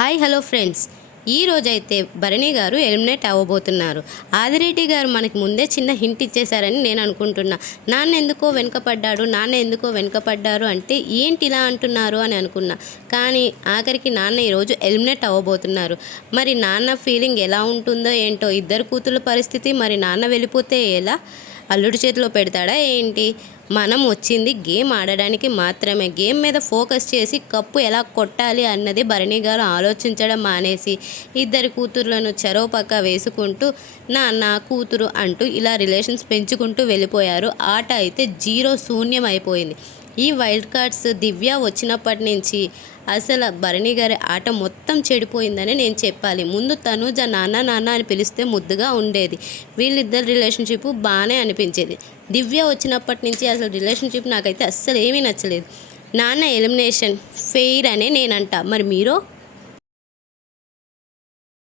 Hi hello friends, ఈరోజైతే Bharani garu eliminate అవ్వబోతున్నారు. Adireddy గారు మనకి ముందే చిన్న హింట్ ఇచ్చేశారని నేను అనుకుంటున్నా. నాన్న ఎందుకో వెనుకపడ్డారు అంటే ఏంటి ఇలా అంటున్నారు అని అనుకున్నా. కానీ ఆఖరికి నాన్న ఈరోజు ఎలిమినేట్ అవ్వబోతున్నారు. మరి నాన్న ఫీలింగ్ ఎలా ఉంటుందో ఏంటో, ఇద్దరు కూతుళ్ళ పరిస్థితి, మరి నాన్న వెళ్ళిపోతే ఎలా, అల్లుడి చేతిలో పెడతాడా ఏంటి? మనం వచ్చింది గేమ్ ఆడడానికి మాత్రమే. గేమ్ మీద ఫోకస్ చేసి కప్పు ఎలా కొట్టాలి అన్నది భరణి గారు ఆలోచించడం మానేసి ఇద్దరి కూతుర్లను చెరో పక్క వేసుకుంటూ నా కూతురు అంటూ ఇలా రిలేషన్స్ పెంచుకుంటూ వెళ్ళిపోయారు. ఆట అయితే శూన్యం అయిపోయింది. ఈ వైల్డ్ కార్డ్స్ దివ్య వచ్చినప్పటి నుంచి అసలు భరణి గారి ఆట మొత్తం చెడిపోయిందని నేను చెప్పాలి. ముందు తనుజ నాన్న అని పిలిస్తే ముద్దుగా ఉండేది. వీళ్ళిద్దరు రిలేషన్షిప్ బాగానే అనిపించేది. దివ్య వచ్చినప్పటి నుంచి అసలు రిలేషన్షిప్ నాకైతే అస్సలు ఏమీ నచ్చలేదు. నాన్న ఎలిమినేషన్ ఫెయిర్ అనే నేనంట. మరి మీరు